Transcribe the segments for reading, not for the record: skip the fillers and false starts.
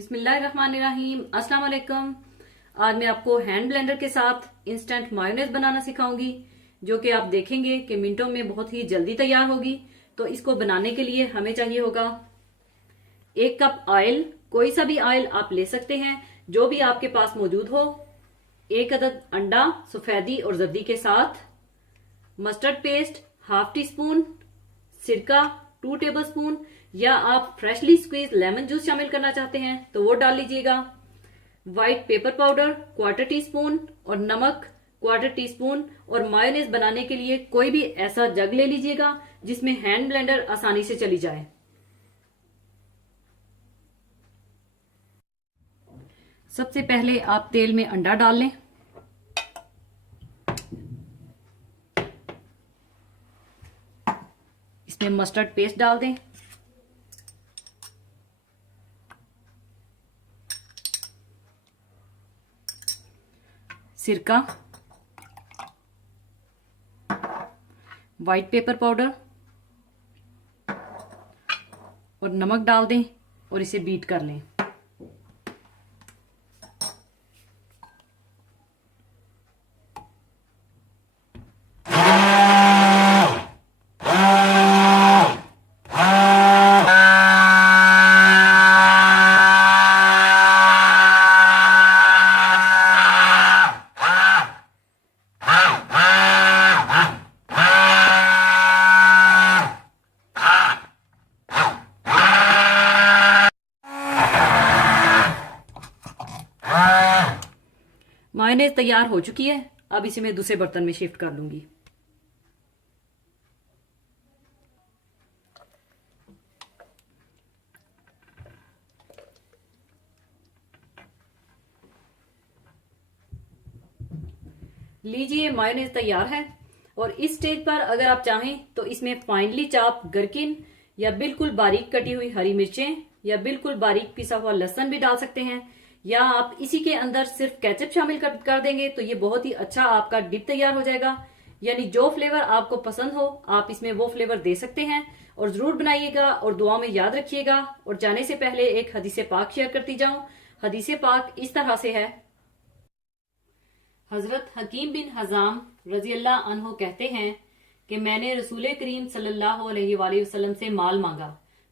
बिस्मिल्लाहिर्रहमानिर्रहीम। अस्सलाम वालेकुम। आज मैं आपको हैंड ब्लेंडर के साथ इंस्टेंट मायोनेज बनाना सिखाऊंगी, जो कि आप देखेंगे कि मिनटों में बहुत ही जल्दी तैयार होगी। तो इसको बनाने के लिए हमें चाहिए होगा 1 कप ऑयल, कोई सा भी ऑयल आप ले सकते हैं जो भी आपके पास मौजूद हो। 1 अदद अंडा सफेदी और जर्दी के साथ, mustard paste half tea spoon, सिरका 2 टेबल स्पून, या आप फ्रेशली स्क्वीज लेमन जूस शामिल करना चाहते हैं तो वो डाल लीजिएगा। White pepper powder 1/4 tea spoon और नमक 1/4 टी स्पून। और मायोनेज बनाने के लिए कोई भी ऐसा जग ले लीजिएगा जिसमें हैंड ब्लेंडर आसानी से चली जाए। सबसे पहले आप तेल में अंडा डाल लें। इसमें मस्टर्ड पेस्ट डाल दें, सिरका, व्हाइट पेपर पाउडर और नमक डाल दें और इसे बीट कर लें। मायोनेज तैयार हो चुकी है। अब इसे मैं दूसरे बर्तन में शिफ्ट कर लूंगी। लीजिए, मायोनेज तैयार है। और इस स्टेज पर अगर आप चाहें तो इसमें फाइनली चाप गरकिन या बिल्कुल बारीक कटी हुई हरी मिर्चें या बिल्कुल बारीक पिसा हुआ लहसुन भी डाल सकते हैं, या आप इसी के अंदर सिर्फ केचप शामिल कर देंगे तो ये बहुत ही अच्छा आपका डिप तैयार हो जाएगा। यानी जो फ्लेवर आपको पसंद हो आप इसमें वो फ्लेवर दे सकते हैं। और जरूर बनाइएगा और दुआ में याद रखिएगा। और जाने से पहले एक हदीसे पाक शेयर करती जाऊं। हदीसे पाक इस तरह से है। हजरत हकीम बिन हजाम रजी अल्लाह अन्हो कहते हैं कि मैंने रसूल करीम सल्लल्लाहु अलैहि वसल्लम से माल मांगा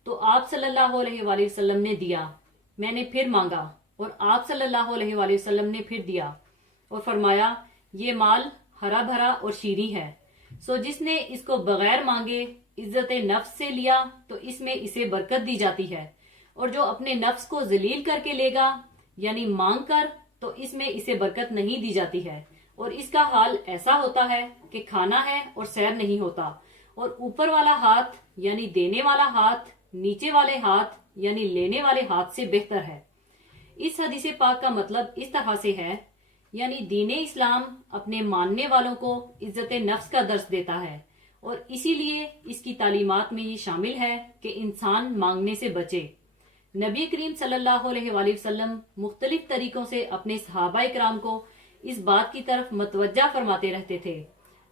तो आप सल्लल्लाहु अलैहि वसल्लम ने दिया। मैंने फिर मांगा और आप सल्लल्लाहु अलैहि वसल्लम ने फिर दिया और फरमाया, ये माल हरा भरा और शीरी है। सो जिसने इसको बगैर मांगे इज्जत नफ्स से लिया तो इसमें इसे बरकत दी जाती है, और जो अपने नफ्स को जलील करके लेगा यानी मांग कर तो इसमें इसे बरकत नहीं दी जाती है। और इसका हाल ऐसा होता है कि खाना है और सैर नहीं होता। और ऊपर वाला हाथ यानी देने वाला हाथ नीचे वाले हाथ यानी लेने वाले हाथ से बेहतर है। इस हदीसे पाक का मतलब इस तरह से है, यानी दीन इस्लाम अपने मानने वालों को इज्जत नफ्स का दर्स देता है, और इसीलिए इसकी तालीमात में ये शामिल है कि इंसान मांगने से बचे। नबी करीम सल्लल्लाहु अलैहि वसल्लम मुख्तलिफ तरीकों से अपने सहाबाए किराम को इस बात की तरफ मतवज्जा फरमाते रहते थे।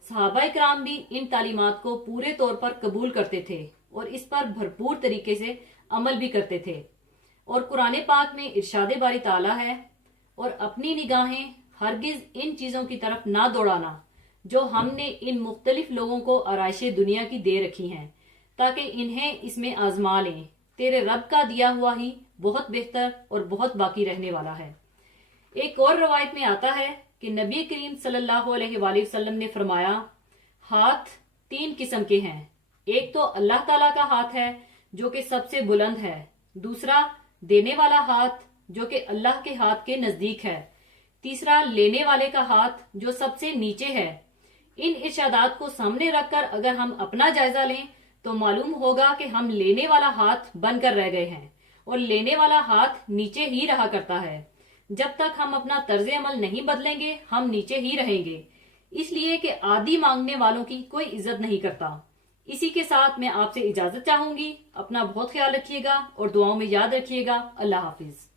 सहाबाए किराम भी इन तालीमात को पूरे तौर पर कबूल करते थे और इस पर भरपूर तरीके से अमल भी करते थे। और कुरान पाक में इरशाद बारी ताला है, और अपनी निगाहें हरगिज इन चीजों की तरफ ना दौड़ाना जो हमने इन मुख्तलिफ लोगों को आराइशे दुनिया की दे रखी हैं, ताकि इन्हें इसमें आजमा लें। तेरे रब का दिया हुआ ही बहुत बेहतर और बहुत बाकी रहने वाला है। एक और रवायत में आता है कि नबी करीम सल्लल्लाहु अलैहि वसल्लम ने फरमाया, हाथ 3 किस्म के हैं। एक तो अल्लाह ताला का हाथ है जो कि सबसे बुलंद है। दूसरा देने वाला हाथ जो कि अल्लाह के हाथ के नजदीक है। तीसरा लेने वाले का हाथ जो सबसे नीचे है। इन इरशादात को सामने रखकर अगर हम अपना जायजा लें तो मालूम होगा कि हम लेने वाला हाथ बनकर रह गए हैं और लेने वाला हाथ नीचे ही रहा करता है। जब तक हम अपना तर्ज अमल नहीं बदलेंगे हम नीचे ही रहेंगे, इसलिए कि आदि मांगने वालों की कोई इज्जत नहीं करता। इसी के साथ मैं आपसे इजाजत चाहूंगी। अपना बहुत ख्याल रखिएगा और दुआओं में याद रखिएगा। अल्लाह हाफिज।